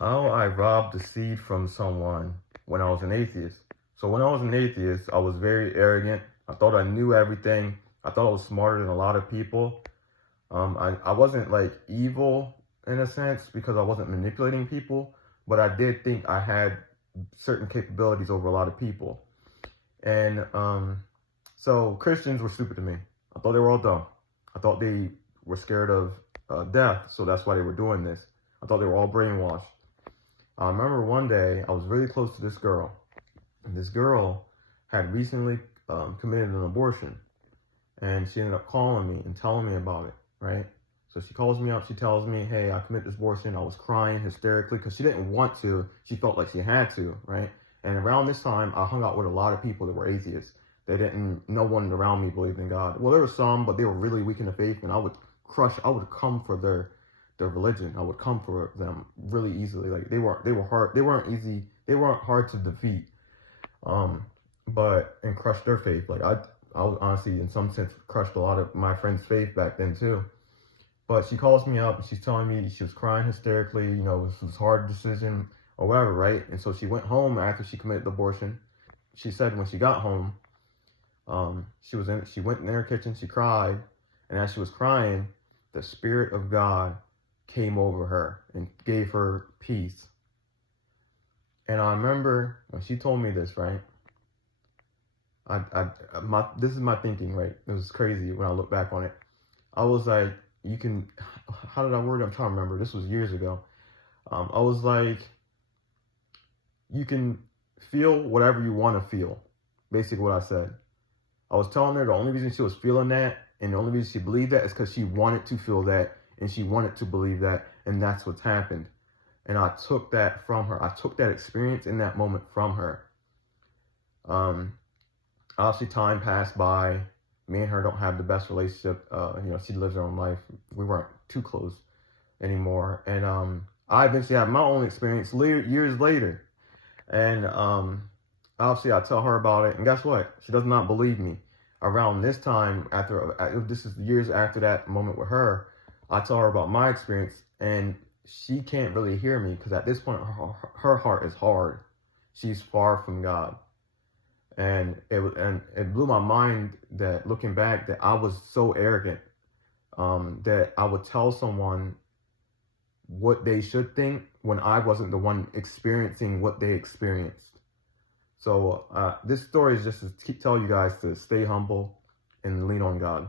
How I robbed the seed from someone when I was an atheist. So when I was an atheist, I was very arrogant. I thought I knew everything. I thought I was smarter than a lot of people. I wasn't like evil in a sense because I wasn't manipulating people, but I did think I had certain capabilities over a lot of people. And so Christians were stupid to me. I thought they were all dumb. I thought they were scared of death, so that's why they were doing this. I thought they were all brainwashed. I remember one day I was really close to this girl, and this girl had recently committed an abortion, and she ended up calling me and telling me about it, right? So she calls me up, she tells me, hey, I committed this abortion. I was crying hysterically because she didn't want to. She felt like she had to, right? And around this time, I hung out with a lot of people that were atheists. No one around me believed in God. Well, there were some, but they were really weak in the faith, and I would come for their religion. I would come for them really easily. Like they weren't hard to defeat. But and crush their faith. Like I would honestly, in some sense, crushed a lot of my friends' faith back then too. But she calls me up and she's telling me she was crying hysterically. You know, this was a hard decision or whatever, right? And so she went home after she committed the abortion. She said when she got home, she went in her kitchen, she cried, and as she was crying, the Spirit of God came over her and gave her peace. And I remember when she told me this, right? This is my thinking, right? It was crazy when I look back on it. I was like, how did I word it? I'm trying to remember. This was years ago. I was like, you can feel whatever you want to feel. Basically what I said. I was telling her the only reason she was feeling that and the only reason she believed that is because she wanted to feel that and she wanted to believe that, and that's what's happened. And I took that from her. I took that experience in that moment from her. Obviously, time passed by. Me and her don't have the best relationship. She lives her own life. We weren't too close anymore. And I eventually had my own experience years later. And obviously, I tell her about it. And guess what? She does not believe me. Around this time, this is years after that moment with her, I tell her about my experience, and she can't really hear me because at this point, her heart is hard. She's far from God. And it blew my mind that looking back that I was so arrogant that I would tell someone what they should think when I wasn't the one experiencing what they experienced. So this story is just to tell you guys to stay humble and lean on God.